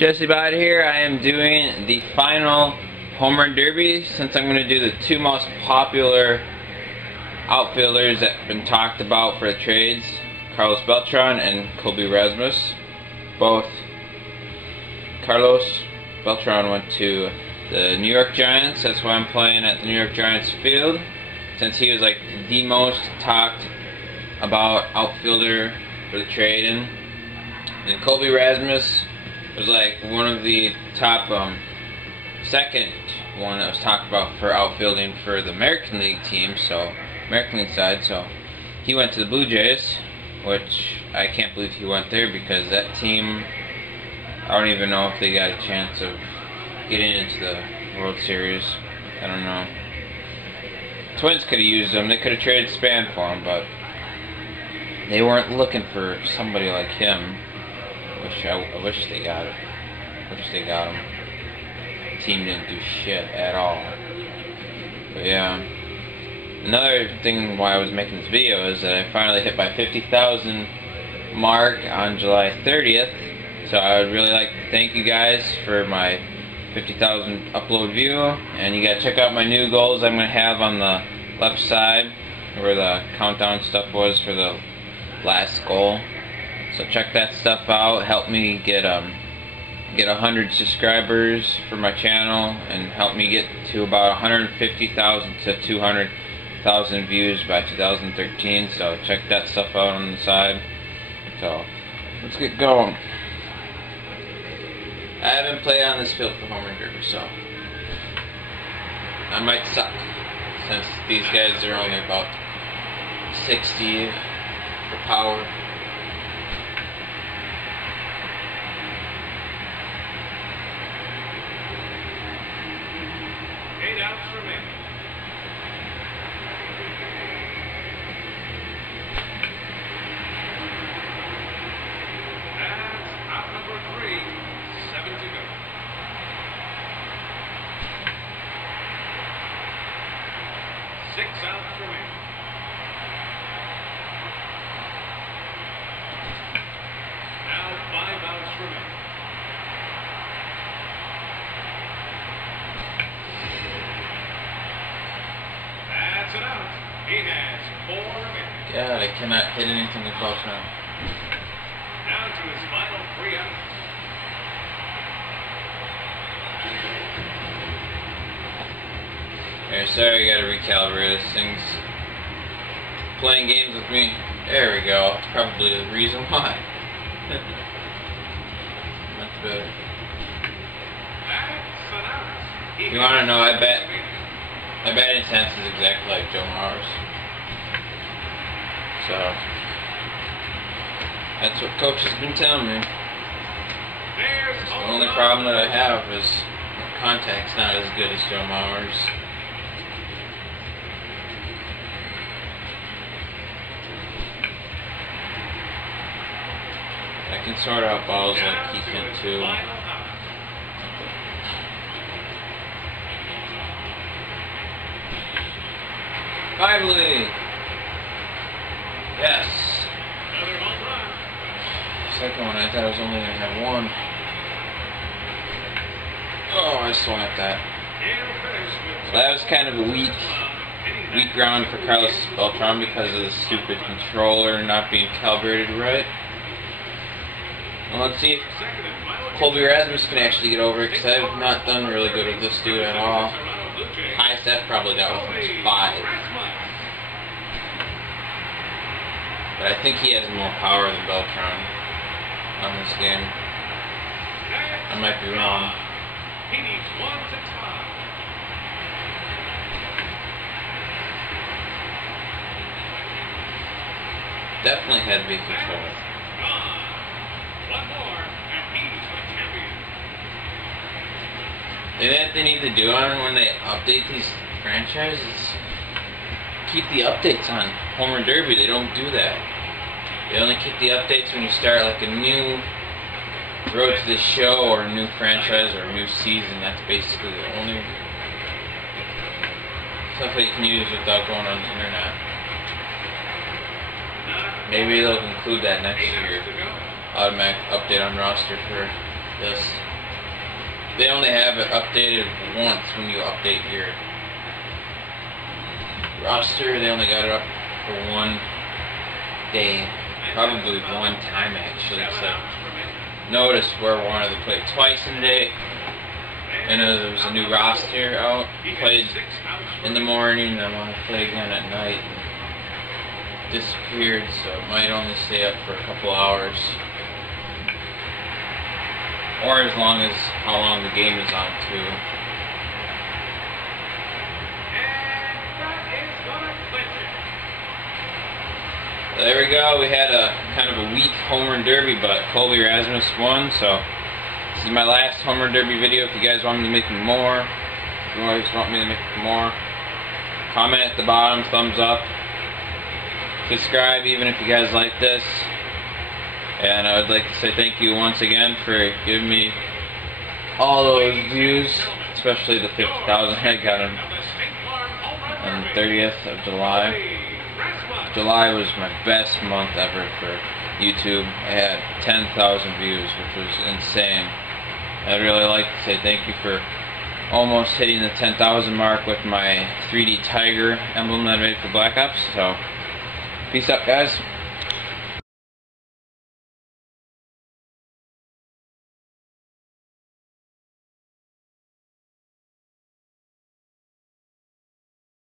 Jesse Bott here. I am doing the final home run derby since I'm going to do the two most popular outfielders that have been talked about for the trades, Carlos Beltran and Colby Rasmus. Both Carlos Beltran went to the New York Giants. That's why I'm playing at the New York Giants field, since he was like the most talked about outfielder for the trade in. And Colby Rasmus was like one of the top, second one that was talked about for outfielding for the American League team, so American League side. So he went to the Blue Jays, which I can't believe he went there, because that team, I don't even know if they got a chance of getting into the World Series. I don't know. Twins could have used him. They could have traded Span for him, but they weren't looking for somebody like him. I wish they got it. Wish they got him. The team didn't do shit at all. But yeah. Another thing why I was making this video is that I finally hit my 50,000 mark on July 30th. So I would really like to thank you guys for my 50,000 upload view. And you gotta check out my new goals I'm gonna have on the left side, where the countdown stuff was for the last goal. So check that stuff out. Help me get 100 subscribers for my channel, and help me get to about 150,000 to 200,000 views by 2013. So check that stuff out on the side. So let's get going. I haven't played on this field for home run derby, so I might suck, since these guys are only about 60 for power. Six outs remaining. Now 5 outs remaining. That's an out. He has 4 remaining. God, I cannot hit anything close now. Down to his final 3 outs. Here, sorry, I gotta recalibrate this thing's playing games with me. There we go. That's probably the reason why. Much better. That's an out. You wanna know, I bet my batting stance is exactly like Joe Mauer's. So that's what coach has been telling me. The only problem that I have is my contact's not as good as Joe Mauer's. I can sort out balls like he can too. Finally! Yes! Second one, I thought I was only going to have one. Oh, I swung at that. So that was kind of a weak round for Carlos Beltran because of the stupid controller not being calibrated right. Well, let's see if Colby Rasmus can actually get over it, because I have not done really good with this dude at all. Highest I've probably got with him is 5. But I think he has more power than Beltran on this game. I might be wrong. He needs 1 to tie. Definitely had big control. One more, and he's the champion. Maybe what they need to do on when they update these franchises, keep the updates on Home Run Derby. They don't do that. They only keep the updates when you start like a new Road to the Show or a new franchise or a new season. That's basically the only stuff that you can use without going on the internet. Maybe they'll include that next year. Automatic update on roster for this. They only have it updated once when you update your roster. They only got it up for one day, probably one time actually. So notice where I wanted to play twice in a day. I know there was a new roster out. Played in the morning, and I want to play again at night. Disappeared, so it might only stay up for a couple hours. Or as long as how long the game is on too. There we go. We had a kind of a weak home run derby, but Colby Rasmus won. So this is my last home run derby video. If you guys want me to make more, if you always want me to make more, comment at the bottom, thumbs up, subscribe even if you guys like this. And I would like to say thank you once again for giving me all those views, especially the 50,000 I got on the 30th of July. July was my best month ever for YouTube. I had 10,000 views, which was insane. I'd really like to say thank you for almost hitting the 10,000 mark with my 3D Tiger emblem that I made for Black Ops. So, peace out, guys.